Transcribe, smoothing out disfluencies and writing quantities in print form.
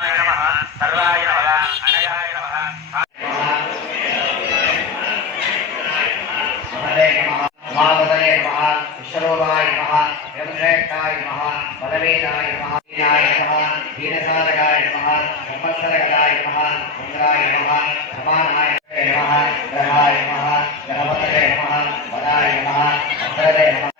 नमः सर्वाय नमः अनगाय नमः महापतये नमः विश्वरूपाय नमः ब्रह्मश्रेष्ठाय नमः पदवीदाय नमः दीनसाधकाय नमः ब्रह्मस्वरगदाय नमः इंद्राय नमः समानाय नमः ग्रहाय नमः ग्रहपतये नमः वदाय नमः अत्रदे नमः